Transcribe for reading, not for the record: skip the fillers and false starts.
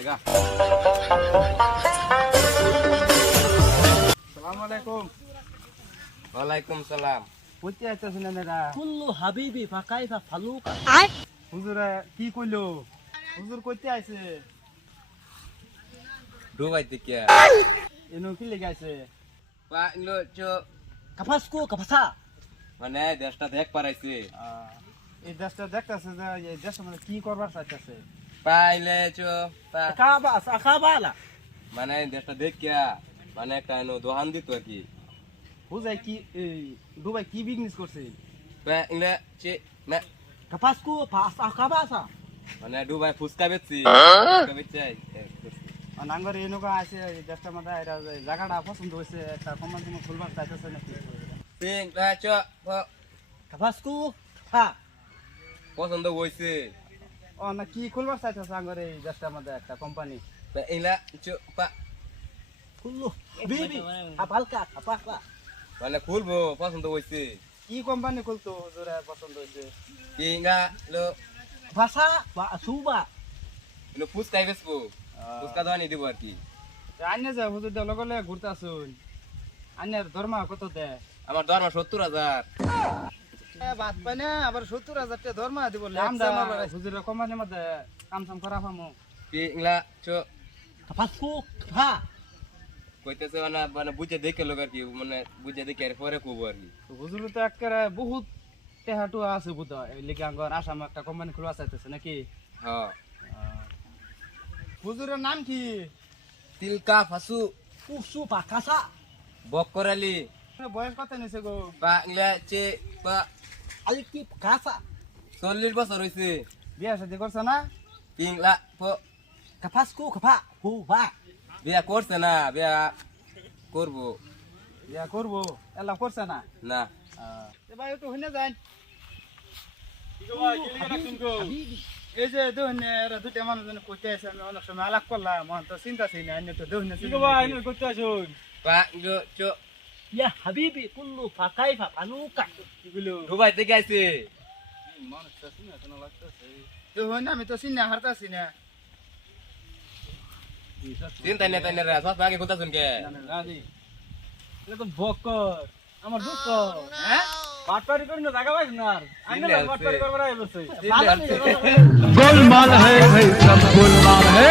দেখা আসসালামু আলাইকুম। ওয়ালাইকুম সালাম। কইতে আইতাছেন এরা? কুল্লু হাবিবি ফাকাইফা ফালুকা। হুজুরে কি কইলো? হুজুর কইতে আইছে? ডুবাই থেকে এনো কি লেগে আইছে? পাইলো চো কাফাসকু কাফাসা। মানে দেশটা দেখ পারাইছে। এই দেশটা দেখতাছে যে এই দেশের মধ্যে কি করবার চাইতাছে। পাইলে চো কাবাস আকাবালা। মানে দেশটা দেখিয়া মানে একটা দোকান দিত আর কি। হুজাই কি এই দুবাই কি বিজনেস করছে? পাইলে চে না কাফাসকু ফাস আকাবাসা। মানে ডুবাই ফুচকা বেচছি। ফুচকা বেচাই নাঙ্গর এনুকা আছে এই দেশটার মধ্যে এটা জায়গাটা পছন্দ হয়েছে একটা কোম্পানি খুলবার চাইতেছে নাকি? পিং লা চো কাফাসকু ফা। পছন্দ হইছে। ও না কি খুলবার চাইতেছে আঙ্গর এই দেশটার মধ্যে একটা কোম্পানি? পাইলা চো পা কুল্লু হাবিবি আবালকা কাফাসা। মানে খুলবো পছন্দ হইছে। কি কোম্পানি খুলতো হুজুরে পছন্দ হয়েছে? পিঙ্গা লো ভাষা বা সুবা। ফুচকাই বেচবো। ফুচকা দোকানি দিব আর কি। আইনে যে হুজুর দল গলে ঘুরতে আসুন আইনের দরমা কত দেয়? আমার দরমা 70,000। বাদ পাই না আবার 70,000 টাকা দরমা দিব হুজুরের কোম্পানির মধ্যে কাম সাম করা পামু। পিংলা চো কাফাসকু ফা। কইতেছে মানে বুঝে দেখে লোক আর কি মানে বুঝে দেখে আর পরে কব আর কি। হুজুর তো একেবারে বহুত টেহাটু আছে বুধ এই লিগে আঙ্গর আসামে একটা কোম্পানি খুলবা চাইতেছে নাকি? হ্যাঁ হুজুরের নাম কি? তিলকা ফাসু উসু পাকাসা। বকরালি বয়স কত নিছে গো? পাংলা চে পা আলকি পাকাসা। 40 বছর হইছে। বিয়া শাদী করছে না? পিংলা প কাফাসকু কাফা হুবা। বিয়া করছে না বিয়া করব বিয়া করবো এলা করছে না? না। ভাই একটু হইনে যান। হাবিবি। এই যে দেখুন এরা দুটা মানুষ কইতে আছে আমি অনেক সময় আলাপ করলাম মন তো চিন্তা ছিল না তো দেখুন করতে আসুন পাংলো চো ইয়া হাবিবি কুল্লু ফাকাইফা ফালুকা। এগুলো দুবাই থেকে আইছে। দেখুন আমি তো চিন্তা হারতাছি না। চিন্তা নেই তাই না রে সব আগে কথা শুনকে। এটা তো বকর আমার দোস্ত। হ্যাঁ বাটপারি করি না জায়গা পাইছ না আর আমি দিলে বাটপারি আছে। করবার আই বসে দিলে আছে। गोलमाल है भाई सब गोलमाल है